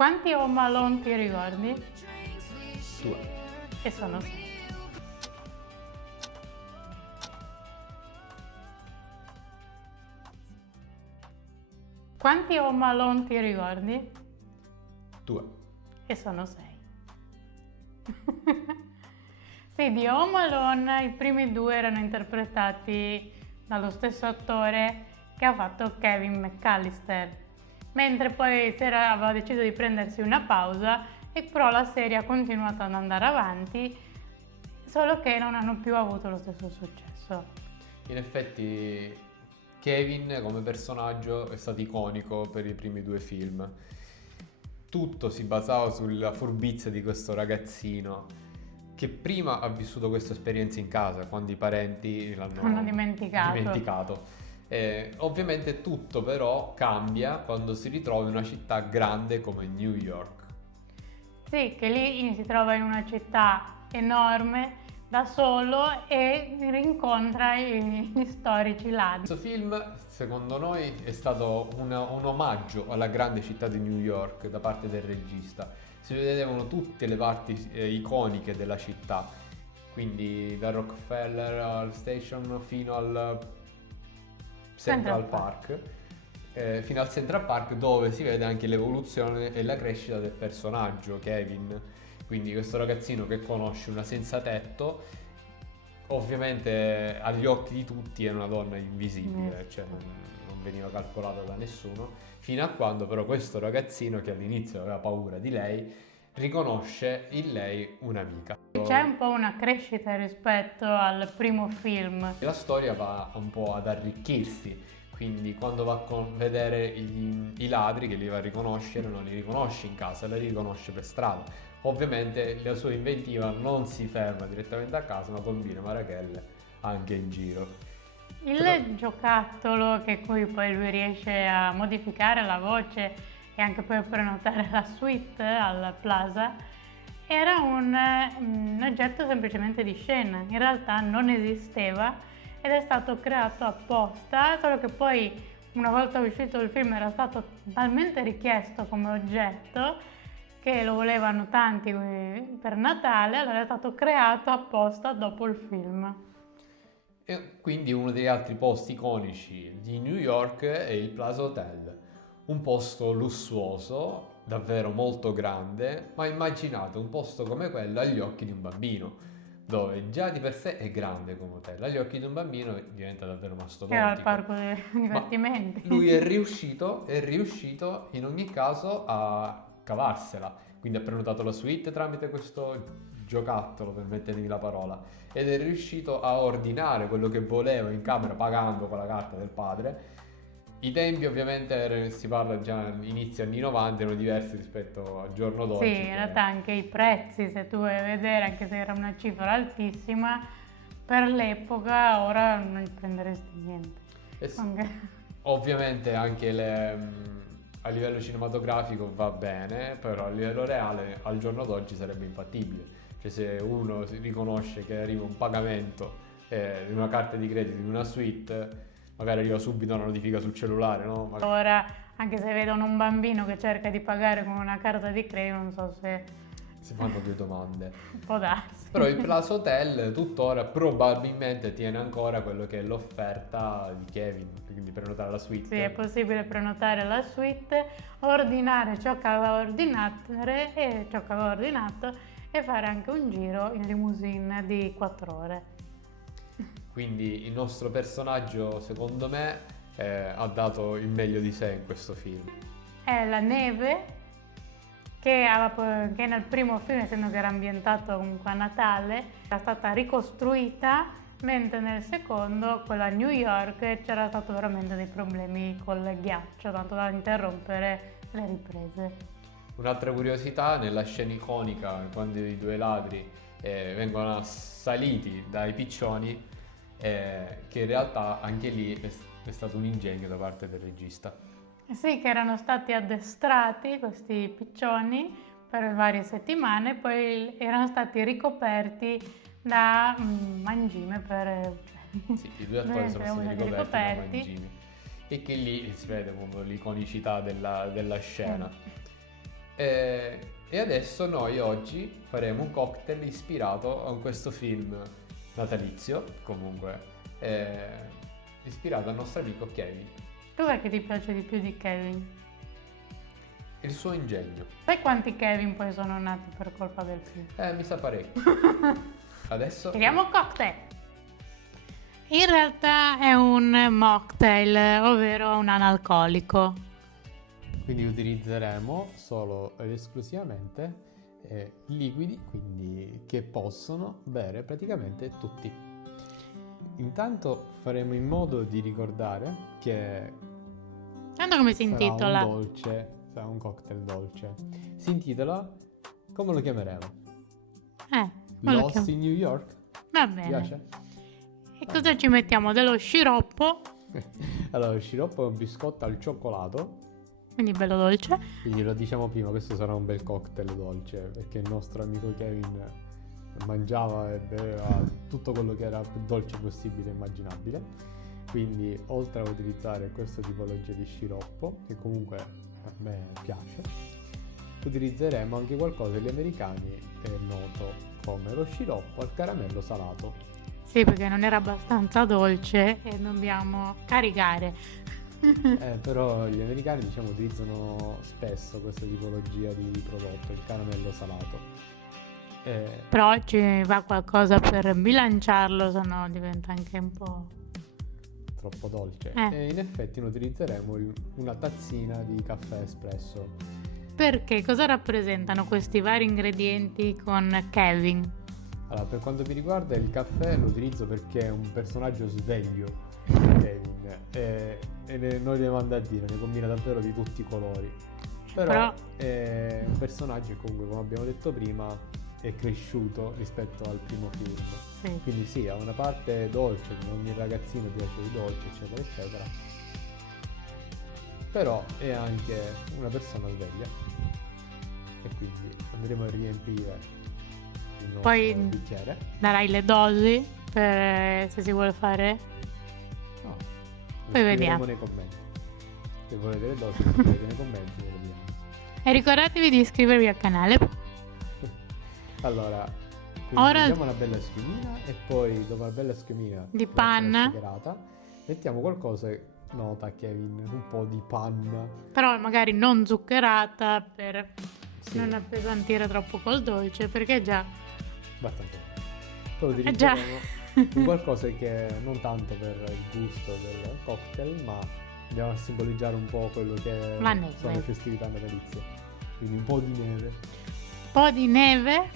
Quanti Home Alone ti ricordi? 2. E sono 6. Quanti Home Alone ti ricordi? 2. E sono 6. Sì, di Home Alone i primi 2 erano interpretati dallo stesso attore che ha fatto Kevin McAllister, mentre poi aveva deciso di prendersi una pausa e però la serie ha continuato ad andare avanti, solo che non hanno più avuto lo stesso successo. In effetti Kevin come personaggio è stato iconico per i primi 2 film. Tutto si basava sulla furbizia di questo ragazzino che prima ha vissuto questa esperienza in casa quando i parenti Hanno dimenticato. Ovviamente tutto però cambia quando si ritrova in una città grande come New York. Sì, che lì si trova in una città enorme da solo e rincontra gli storici ladri. Questo film, secondo noi, è stato un omaggio alla grande città di New York da parte del regista. Si vedevano tutte le parti iconiche della città, quindi da Rockefeller Station fino al Central Park. Fino al Central Park, dove si vede anche l'evoluzione e la crescita del personaggio Kevin, quindi questo ragazzino che conosce una senza tetto, ovviamente agli occhi di tutti è una donna invisibile, cioè non veniva calcolata da nessuno, fino a quando però questo ragazzino, che all'inizio aveva paura di lei, riconosce in lei un'amica. C'è un po' una crescita rispetto al primo film. La storia va un po' ad arricchirsi, quindi quando va a vedere i ladri che li va a riconoscere, non li riconosce in casa, li riconosce per strada. Ovviamente la sua inventiva non si ferma direttamente a casa, ma combina marachelle anche in giro. Il giocattolo che cui poi lui riesce a modificare la voce e anche poi a prenotare la suite al Plaza era un oggetto semplicemente di scena, in realtà non esisteva ed è stato creato apposta, solo che poi una volta uscito il film era stato talmente richiesto come oggetto che lo volevano tanti per Natale, allora è stato creato apposta dopo il film. E quindi uno degli altri posti iconici di New York è il Plaza Hotel, un posto lussuoso, davvero molto grande, ma immaginate un posto come quello agli occhi di un bambino, dove già di per sé è grande come hotel, agli occhi di un bambino diventa davvero mastodontico. Era il parco dei divertimenti. Ma lui è riuscito in ogni caso a cavarsela, quindi ha prenotato la suite tramite questo giocattolo, permettetemi la parola, ed è riuscito a ordinare quello che voleva in camera pagando con la carta del padre. I tempi ovviamente si parla già inizio anni 90, erano diversi rispetto al giorno d'oggi. Sì, in realtà anche i prezzi, se tu vuoi vedere, anche se era una cifra altissima, per l'epoca ora non gli prenderesti niente. Ovviamente anche a livello cinematografico va bene, però a livello reale al giorno d'oggi sarebbe infattibile. Cioè se uno si riconosce che arriva un pagamento di una carta di credito in una suite, magari arriva subito una notifica sul cellulare, no? Ora, anche se vedono un bambino che cerca di pagare con una carta di credito, non so se si fanno più domande. Può darsi. Però il Plaza Hotel tuttora probabilmente tiene ancora quello che è l'offerta di Kevin, quindi prenotare la suite. Sì, è possibile prenotare la suite, ordinare ciò che aveva ordinato e fare anche un giro in limousine di 4 ore. Quindi il nostro personaggio, secondo me, ha dato il meglio di sé in questo film. È la neve che nel primo film, essendo che era ambientato comunque a Natale, era stata ricostruita, mentre nel secondo, quello a New York, c'era stato veramente dei problemi col ghiaccio, tanto da interrompere le riprese. Un'altra curiosità, nella scena iconica, quando i 2 ladri vengono assaliti dai piccioni, che in realtà anche lì è stato un ingegno da parte del regista. Sì, che erano stati addestrati questi piccioni per varie settimane, poi erano stati ricoperti da mangime per uccelli. Sì, i 2 attori sono stati ricoperti da mangime. E che lì si vede appunto l'iconicità della scena. E adesso noi oggi faremo un cocktail ispirato a questo film natalizio, comunque, ispirato al nostro amico Kevin. Cos'è che ti piace di più di Kevin? Il suo ingegno. Sai quanti Kevin poi sono nati per colpa del film? Mi sa parecchio. Adesso... Chiediamo cocktail! In realtà è un mocktail, ovvero un analcolico. Quindi utilizzeremo solo ed esclusivamente liquidi, quindi che possono bere praticamente tutti. Intanto faremo in modo di ricordare che Guarda come si sarà intitola. un dolce, sarà un cocktail dolce. Si intitola, come lo chiameremo? Quello Lost che... in New York? Va Ti bene. piace? E cosa ci mettiamo? Dello sciroppo, Allora, il sciroppo è un biscotto al cioccolato, quindi bello dolce. quindi lo diciamo prima, questo sarà un bel cocktail dolce, perché il nostro amico Kevin mangiava e beveva tutto quello che era più dolce possibile e immaginabile. Quindi, oltre a utilizzare questa tipologia di sciroppo, che comunque a me piace, utilizzeremo anche qualcosa che gli americani è noto come lo sciroppo al caramello salato. Sì, perché non era abbastanza dolce e dobbiamo caricare. Però gli americani, diciamo, utilizzano spesso questa tipologia di prodotto, il caramello salato. Però ci va qualcosa per bilanciarlo, sennò diventa anche un po'... Troppo dolce. Eh. E in effetti ne utilizzeremo una tazzina di caffè espresso. Perché cosa rappresentano questi vari ingredienti con Kevin? Allora, per quanto mi riguarda, il caffè lo utilizzo perché è un personaggio sveglio, Kevin, e non gli manda a dire, ne combina davvero di tutti i colori. Però è un personaggio che comunque, come abbiamo detto prima, è cresciuto rispetto al primo film. Sì. Quindi sì, ha una parte dolce, ogni ragazzino piace il dolce, eccetera, eccetera. Però è anche una persona sveglia. E quindi andremo a riempire il nostro Poi bicchiere. darai le dosi per se si vuole fare? No, lo Poi vediamo. scriveremo nei commenti. Se volete le dosi, lo scrivete nei commenti, lo vediamo. E ricordatevi di iscrivervi al canale. Allora, Ora- mettiamo una bella schiumina e poi dopo una bella schiumina Di grazie alla panna. shakerata, mettiamo qualcosa, nota Kevin, un po' di panna. Però magari non zuccherata per Sì, non appesantire troppo col dolce, perché già... abbastanza. Poi già. utilizzeremo un qualcosa che non tanto per il gusto del cocktail, ma andiamo a simboleggiare un po' quello che La neve. sono le festività natalizie. Quindi un po' di neve. Un po' di neve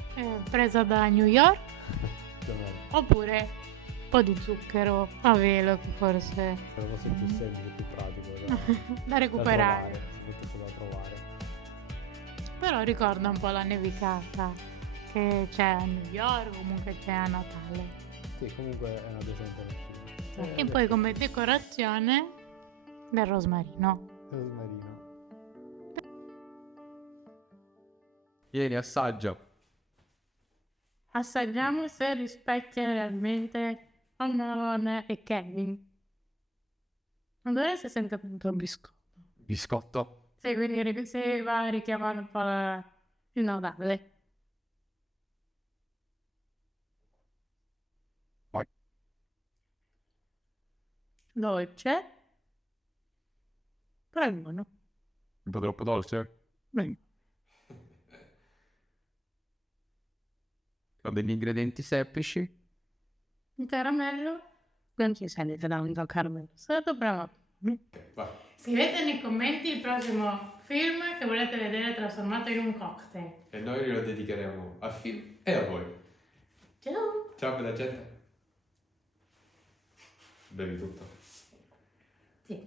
presa da New York, Più o meno. oppure un po' di zucchero a velo, che forse È la cosa più semplice, più pratico da da recuperare. trovare, soprattutto da trovare. Però ricorda un po' la nevicata che c'è a New York, comunque c'è a Natale. Sì, comunque è una cosa interessante. E poi come decorazione del rosmarino. Rosmarino. Vieni, assaggia. Assaggiamo se rispecchia realmente Amon e Kevin. Allora si sente appunto un biscotto. Biscotto? Sì, quindi si va a richiamare un po' il Natale. Vai. Dolce. Però è buono. Un po' troppo dolce? Bene. Ho degli ingredienti semplici. Il caramello. Non ci sente da un caramello. Stato bravo. Vai. Scrivete nei commenti il prossimo film che volete vedere trasformato in un cocktail. E noi lo dedicheremo al film e a voi. Ciao! Ciao bella gente. Bevi tutto. Sì.